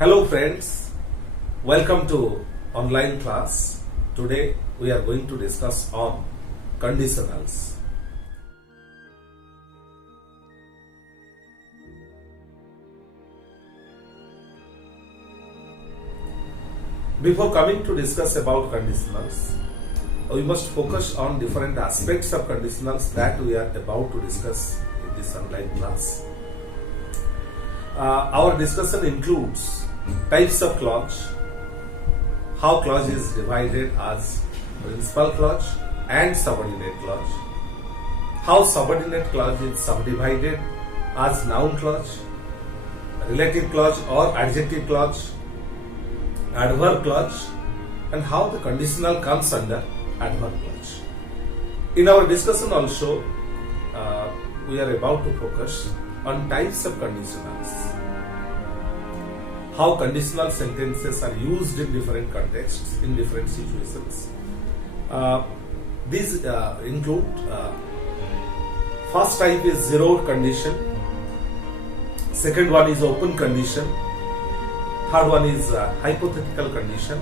Hello friends, welcome to online class. Today we are going to discuss on conditionals. Before coming to discuss about conditionals, we must focus on different aspects of conditionals that we are about to discuss in this online class. Our discussion includes types of clause, how clause is divided as principal clause and subordinate clause, how subordinate clause is subdivided as noun clause, relative clause or adjective clause, adverb clause, and how the conditional comes under adverb clause. In our discussion also, we are about to focus on types of conditionals, how conditional sentences are used in different contexts, in different situations. These include first type is zero condition, second one is open condition, third one is hypothetical condition,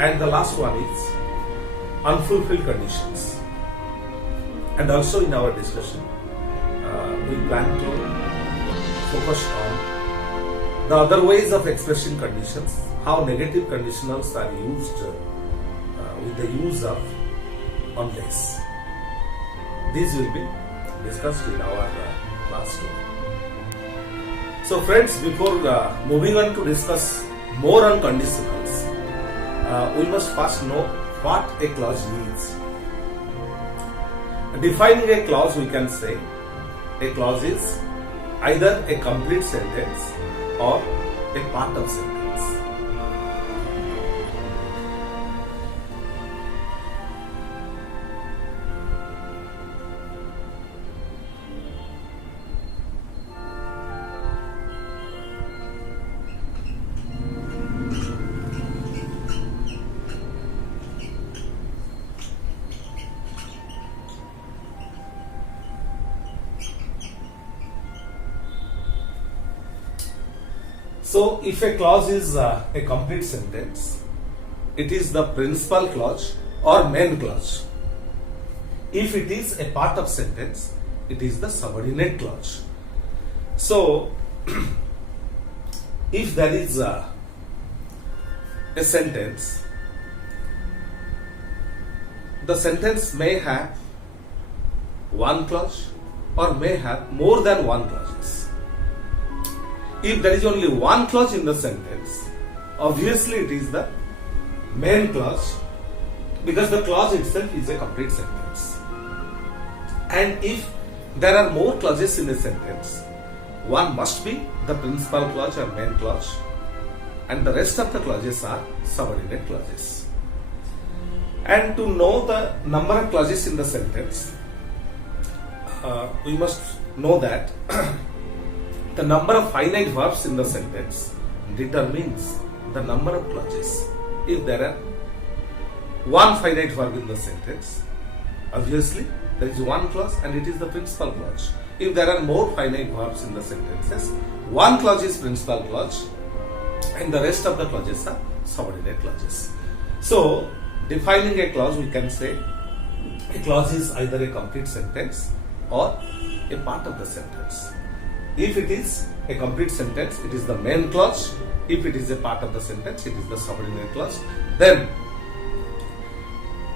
and the last one is unfulfilled conditions. And also in our discussion, we plan to focus on the other ways of expressing conditions, how negative conditionals are used with the use of unless. These will be discussed in our class today. So friends, before moving on to discuss more on conditionals, we must first know what a clause is. Defining a clause, we can say a clause is either a complete sentence or a part of sentence. So, if a clause is a complete sentence, it is the principal clause or main clause. If it is a part of sentence, it is the subordinate clause. So, if there is a sentence, the sentence may have one clause or may have more than one clause. If there is only one clause in the sentence, obviously it is the main clause because the clause itself is a complete sentence. And if there are more clauses in a sentence, one must be the principal clause or main clause, and the rest of the clauses are subordinate clauses. And to know the number of clauses in the sentence, we must know that the number of finite verbs in the sentence determines the number of clauses. If there are one finite verb in the sentence, obviously there is one clause and it is the principal clause. If there are more finite verbs in the sentences, one clause is principal clause and the rest of the clauses are subordinate clauses. So, defining a clause, we can say a clause is either a complete sentence or a part of the sentence. If it is a complete sentence, it is the main clause. If it is a part of the sentence, it is the subordinate clause. Then,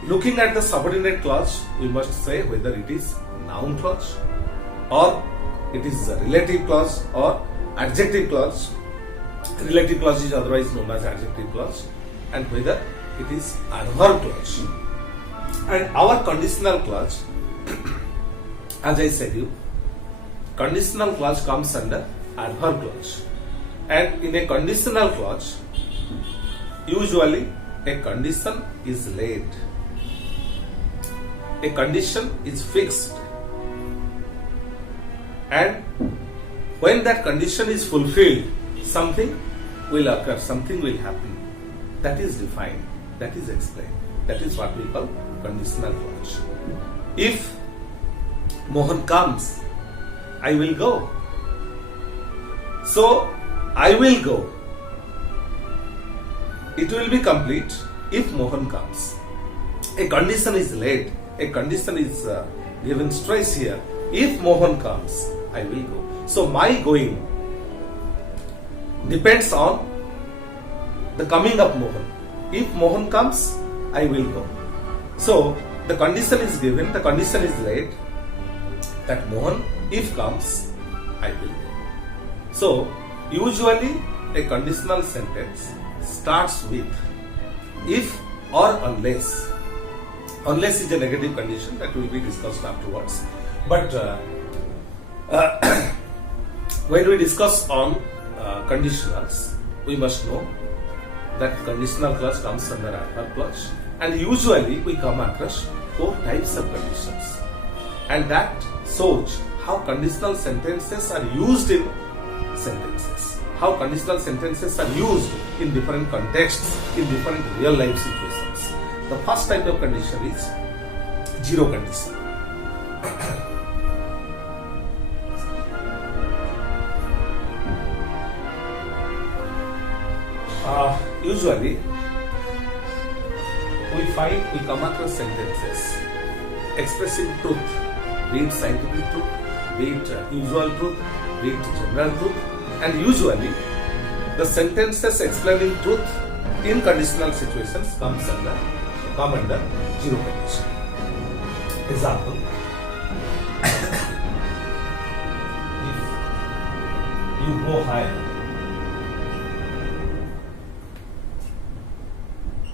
looking at the subordinate clause, we must say whether it is noun clause or it is a relative clause or adjective clause. Relative clause is otherwise known as adjective clause, and whether it is adverb clause. And our conditional clause, as I said you, conditional clause comes under adverb clause. And in a conditional clause, usually a condition is laid. A condition is fixed. And when that condition is fulfilled, something will occur, something will happen. That is defined, that is explained. That is what we call conditional clause. If Mohan comes, I will go. So, I will go it will be complete if Mohan comes. A condition is laid, a condition is given stress here. If Mohan comes, I will go. So my going depends on the coming of Mohan. If Mohan comes, I will go. So the condition is given, the condition is laid that Mohan, if comes, I will go. So usually a conditional sentence starts with if or unless. Unless is a negative condition that will be discussed afterwards. But when we discuss on conditionals, we must know that conditional clause comes under adverb clause, and usually we come across 4 types of conditions, and that shows how conditional sentences are used in sentences, how conditional sentences are used in different contexts, in different real life situations. The first type of condition is zero condition. Usually we come across sentences expressing truth, be it scientific truth, be it usual truth, be it general truth, and usually the sentences explaining truth in conditional situations come under zero condition. Example: if you go higher,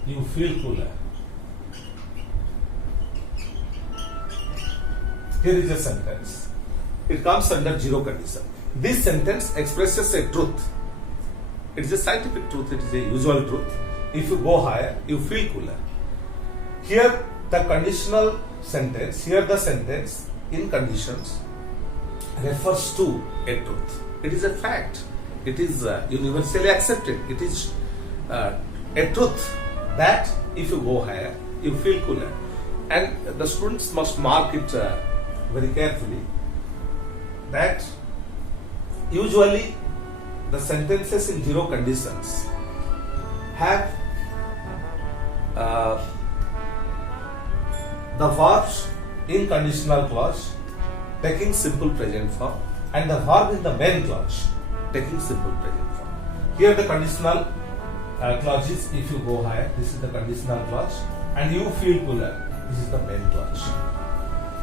you feel cooler. Here is a sentence. It comes under zero condition. This sentence expresses a truth. It is a scientific truth, it is a usual truth. If you go higher, you feel cooler. Here the conditional sentence, here the sentence in conditions refers to a truth. It is a fact. It is universally accepted. It is a truth that if you go higher, you feel cooler. And the students must mark it very carefully that usually the sentences in zero conditions have the verbs in conditional clause taking simple present form and the verb in the main clause taking simple present form. Here the conditional clause is if you go higher, this is the conditional clause, and you feel cooler, this is the main clause.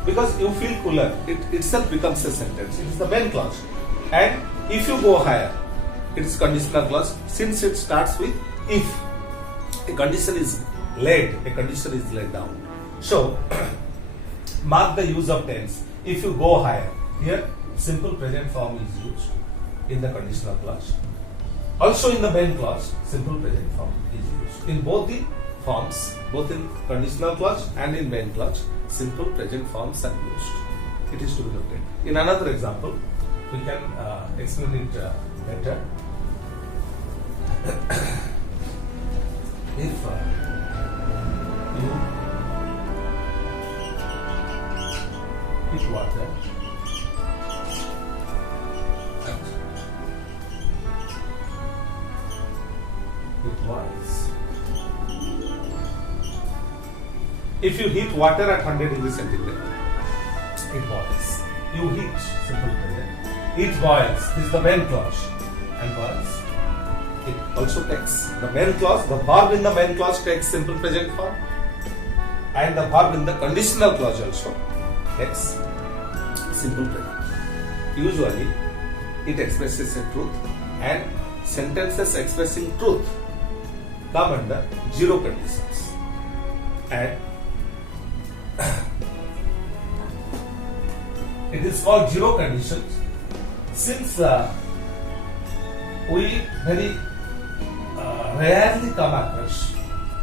Because you feel cooler, it itself becomes a sentence, it is the main clause. And if you go higher, it is conditional clause since it starts with if. A condition is laid, a condition is laid down. So, mark the use of tense. If you go higher, here simple present form is used in the conditional clause. Also in the main clause, simple present form is used. In both the forms, both in conditional clause and in main clause, simple present forms are used. It is to be noted. In another example, we can explain it better. If you heat water and it boils. If you heat water at 100 degrees centigrade, it boils. You heat, simple present. It boils. This is the main clause. And boils. It also takes the main clause. The verb in the main clause takes simple present form, and the verb in the conditional clause also takes simple present. Usually, it expresses a truth, and sentences expressing truth come under zero conditions. And it is called zero conditions since we very rarely come across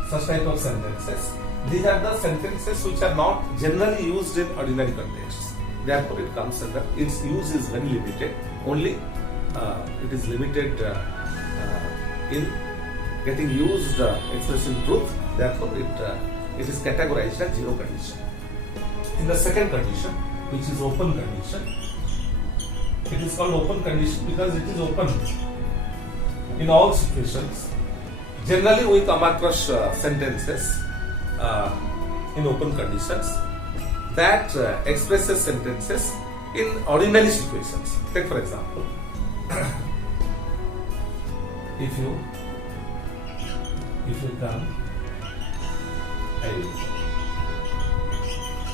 such type of sentences. These are the sentences which are not generally used in ordinary contexts. Therefore, it comes under, its use is very limited. Only it is limited in getting used expressing truth. Therefore, it is categorized as zero condition. In the second condition, which is open condition, it is called open condition because it is open in all situations. Generally, we come across sentences in open conditions that expresses sentences in ordinary situations. Take for example, if you come, I will.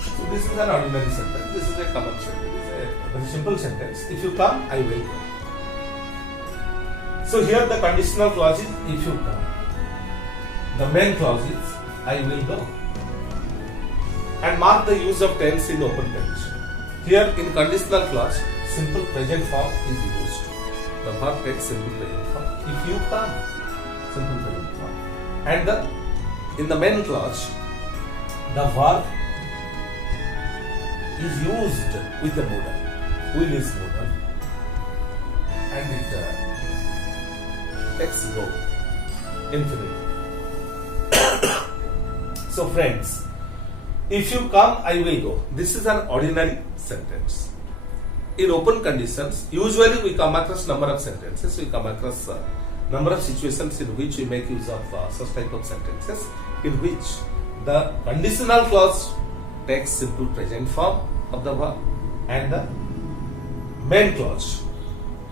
So this is an ordinary sentence. This is a common sentence. This is a very simple sentence. If you come, I will go. So here the conditional clause is if you come. The main clause is I will go. And mark the use of tense in open condition. Here in conditional clause, simple present form is used. The verb takes simple present form. If you come, simple present form. And in the main clause, the verb is used with the modal. Will is modal. And it takes go. Infinitive. So friends, if you come, I will go. This is an ordinary sentence. In open conditions, usually we come across number of sentences. We come across number of situations in which we make use of such type of sentences, in which the conditional clause takes simple present form of the verb, and the main clause,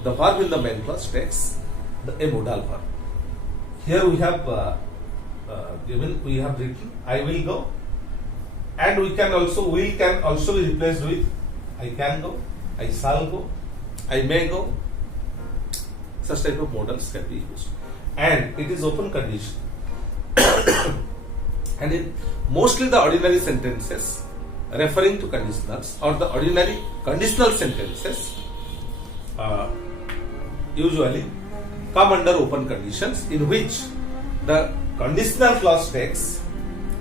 the verb in the main clause takes a modal verb. Here we have written I will go, and will can also be replaced with I can go, I shall go, I may go. Such type of modals can be used, and it is open condition. And in mostly the ordinary sentences referring to conditionals or the ordinary conditional sentences usually come under open conditions, in which the conditional clause takes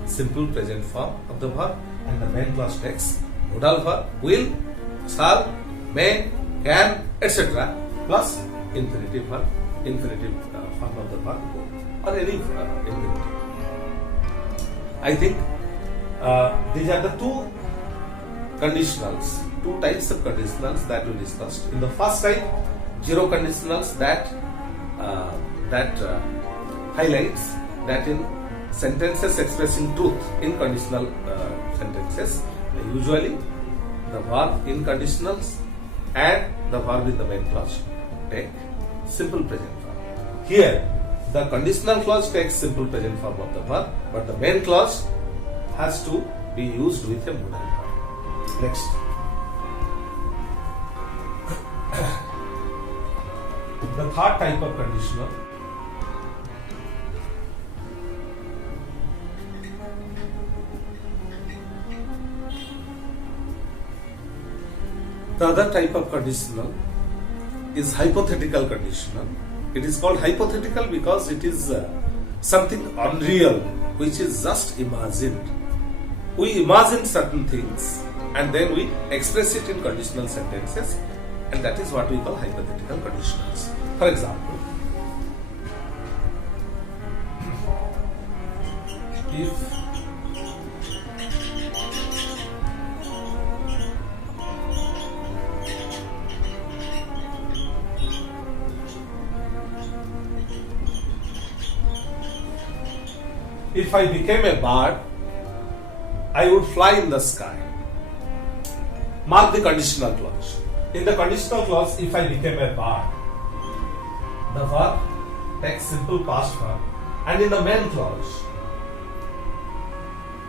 simple present form of the verb, and the main clause takes modal verb, will, shall, may, can, etc. plus infinitive verb, form of the verb, or any infinitive. I think these are the two types of conditionals that we discussed. In the first type, zero conditionals that highlights that in sentences expressing truth in conditional sentences, usually the verb in conditionals and the verb in the main clause take simple present form. Here, the conditional clause takes simple present form of the verb, but the main clause has to be used with a modal verb. Next. The third type of conditional The other type of conditional is hypothetical conditional. It is called hypothetical because it is something unreal, which is just imagined. We imagine certain things and then we express it in conditional sentences, and that is what we call hypothetical conditionals. For example, if I became a bird, I would fly in the sky. Mark the conditional clause. In the conditional clause, if I became a bird, the verb takes simple past form, and in the main clause,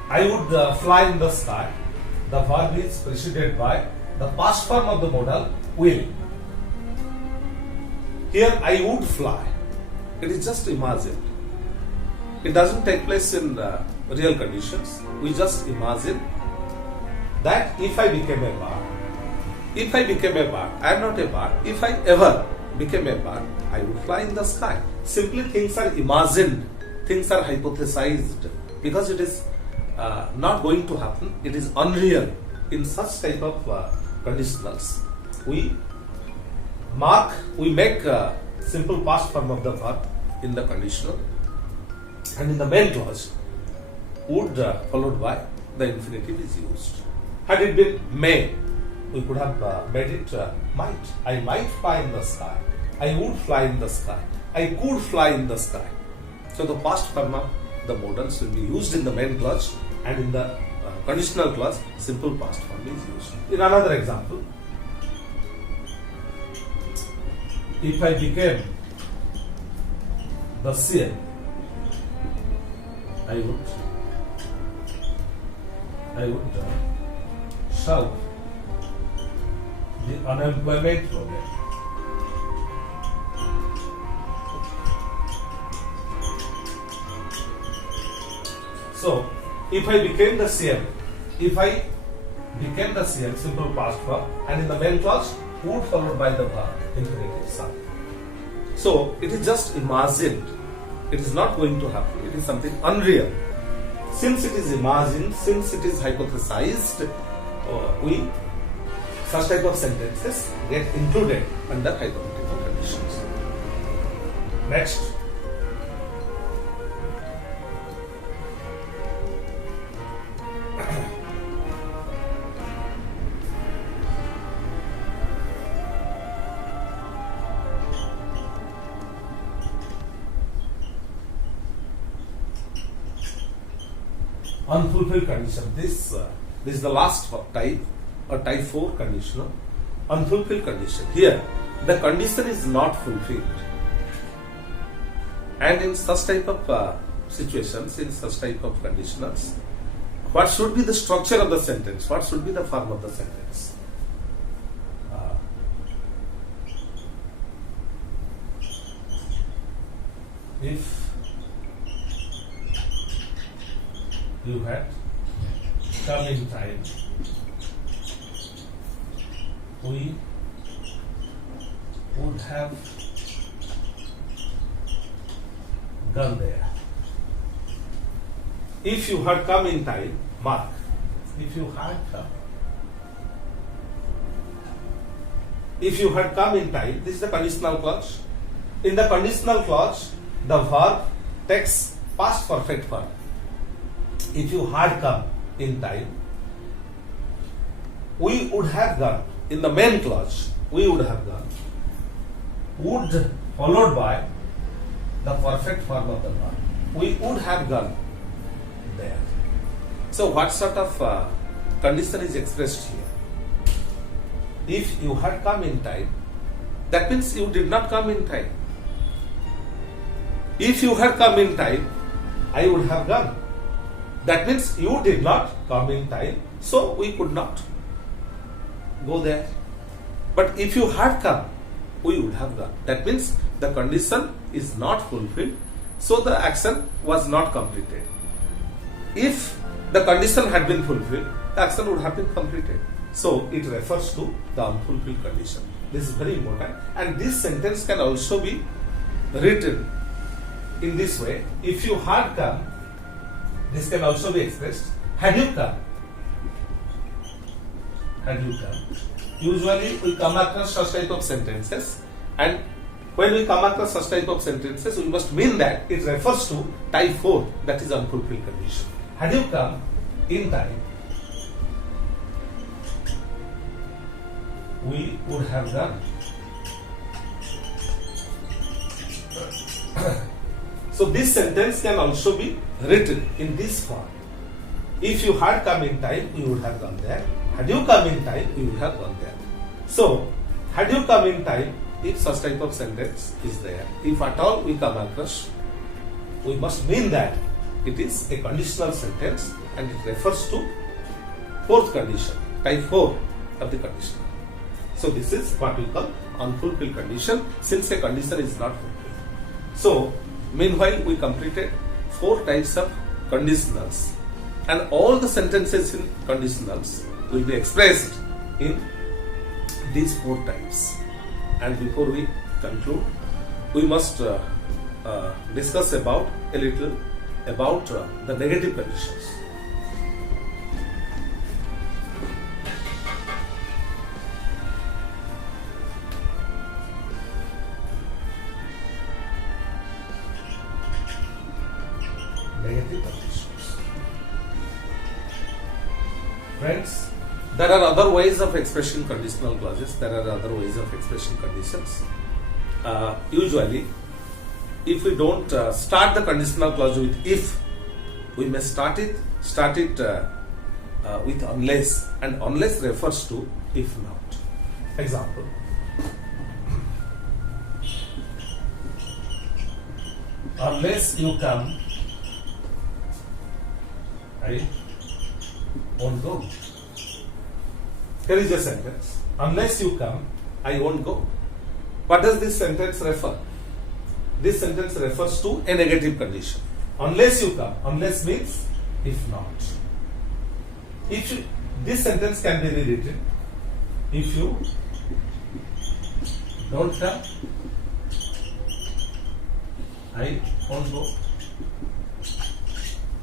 I would fly in the sky. The verb is preceded by the past form of the modal will. Here, I would fly. It is just imagined. It doesn't take place in real conditions. We just imagine that if I became a bird, I am not a bird. If I ever became a bird, I would fly in the sky. Simply things are imagined, things are hypothesized, because it is not going to happen. It is unreal. In such type of conditionals, we make a simple past form of the verb in the conditional, and in the main clause, would followed by the infinitive is used. Had it been may, we could have made it might. I might fly in the sky. I would fly in the sky. I could fly in the sky. So the past form of the modals will be used in the main clause, and in the conditional clause, simple past form is used. In another example, if I became the CM, I would solve the unemployment problem. So, if I became the CM, simple past form, and in the main clause, would followed by the verb, infinitive sum. So, it is just imagined. It is not going to happen. It is something unreal. Since it is imagined, since it is hypothesized, such type of sentences get included under hypothetical conditions. Next. Unfulfilled condition. This is the last type, or type 4 conditional. Unfulfilled condition. Here, the condition is not fulfilled. And in such type of situations, in such type of conditionals, what should be the structure of the sentence? What should be the form of the sentence? If you had come in time, we would have gone there. If you had come in time, mark. If you had come. If you had come in time, this is the conditional clause. In the conditional clause, the verb takes past perfect form. If you had come in time, we would have gone. In the main clause, we would have gone. Would followed by the perfect form of the verb. We would have gone there. So what sort of condition is expressed here? If you had come in time, that means you did not come in time. If you had come in time, I would have gone. That means you did not come in time, so we could not go there. But if you had come, we would have gone. That means the condition is not fulfilled, so the action was not completed. If the condition had been fulfilled, the action would have been completed. So it refers to the unfulfilled condition. This is very important, and this sentence can also be written in this way. If you had come, this can also be expressed, had you come. Had you come. Usually we come across such type of sentences, and when we come across such type of sentences, we must mean that it refers to type 4, that is unfulfilled condition. Had you come in time, we would have done. So this sentence can also be written in this form. If you had come in time, we would have gone there. Had you come in time, we would have gone there. So, had you come in time, if such type of sentence is there, if at all we come across, we must mean that it is a conditional sentence and it refers to fourth condition, type 4 of the condition. So this is what we call unfulfilled condition, since a condition is not fulfilled. So, meanwhile, we completed 4 types of conditionals, and all the sentences in conditionals will be expressed in these 4 types. And before we conclude, we must discuss about a little about the negative conditions. Negative conditions. Friends, there are other ways of expressing conditional clauses. There are other ways of expressing conditions. Usually, if we don't start the conditional clause with if, we may start it with unless, and unless refers to if not. Example. Unless you come, I won't go. Here is a sentence. Unless you come, I won't go. What does this sentence refer? This sentence refers to a negative condition. Unless you come. Unless means if not. This sentence can be rewritten. If you don't come, I won't go.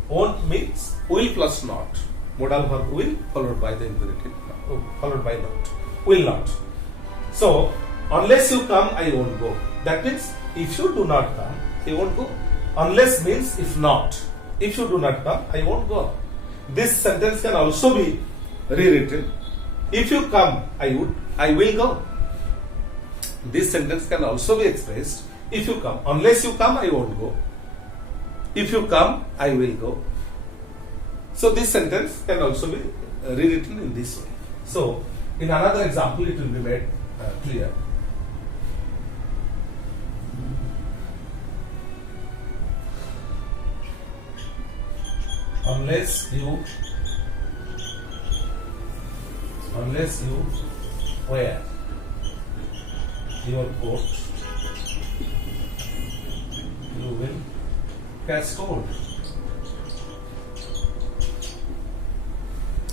Won't means will plus not. Modal verb will followed by the imperative, followed by not. Will not. So, unless you come, I won't go. That means if you do not come, I won't go. Unless means if not. If you do not come, I won't go. This sentence can also be rewritten. If you come, I will go. This sentence can also be expressed. If you come, unless you come, I won't go. If you come, I will go. So this sentence can also be rewritten in this way. So in another example, it will be made clear. Unless you wear your coat, you will catch cold.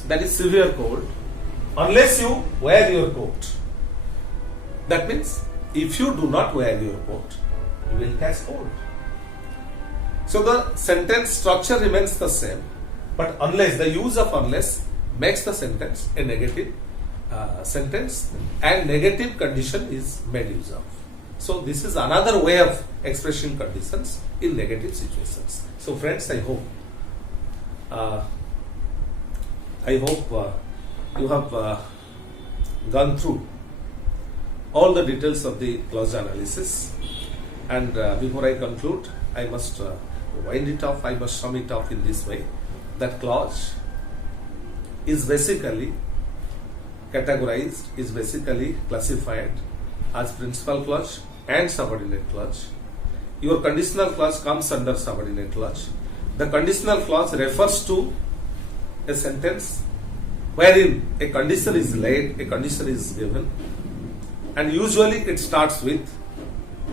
That is severe cold. Unless you wear your coat. That means if you do not wear your coat, you will catch cold. So the sentence structure remains the same, but unless, the use of unless makes the sentence a negative sentence, and negative condition is made use of. So this is another way of expressing conditions in negative situations. So friends, I hope you have gone through all the details of the clause analysis, and before I conclude, I must wind it off, I must sum it up in this way, that clause is basically categorized, is basically classified as principal clause and subordinate clause. Your conditional clause comes under subordinate clause. The conditional clause refers to a sentence wherein a condition is laid, a condition is given, and usually it starts with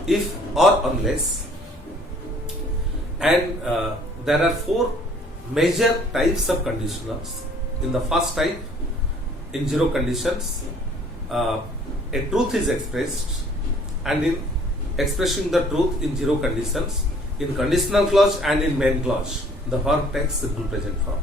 if or unless. And there are four major types of conditionals. In the first type, in zero conditions, a truth is expressed, and in expressing the truth in zero conditions, in conditional clause and in main clause, the verb takes simple present form.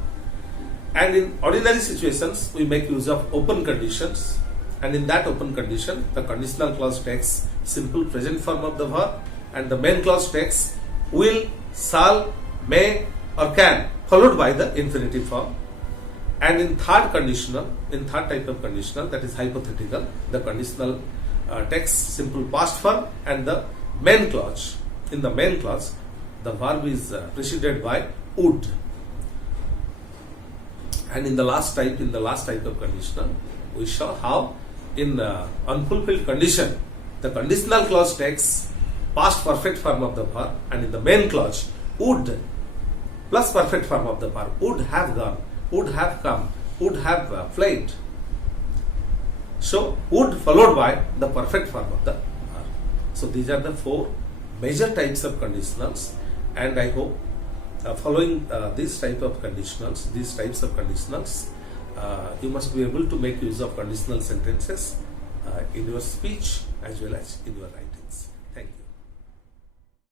And in ordinary situations, we make use of open conditions, and in that open condition, the conditional clause takes simple present form of the verb, and the main clause takes will, shall, may or can, followed by the infinitive form. And in third type of conditional, that is hypothetical, the conditional takes simple past form, and the main clause, in the main clause, the verb is preceded by would. And in the last type of conditional, we saw how in unfulfilled condition, the conditional clause takes past perfect form of the verb, and in the main clause, would plus perfect form of the verb, would have gone, would have come, would have played. So would followed by the perfect form of the verb. So these are the four major types of conditionals, and I hope following these types of conditionals, you must be able to make use of conditional sentences in your speech as well as in your writing.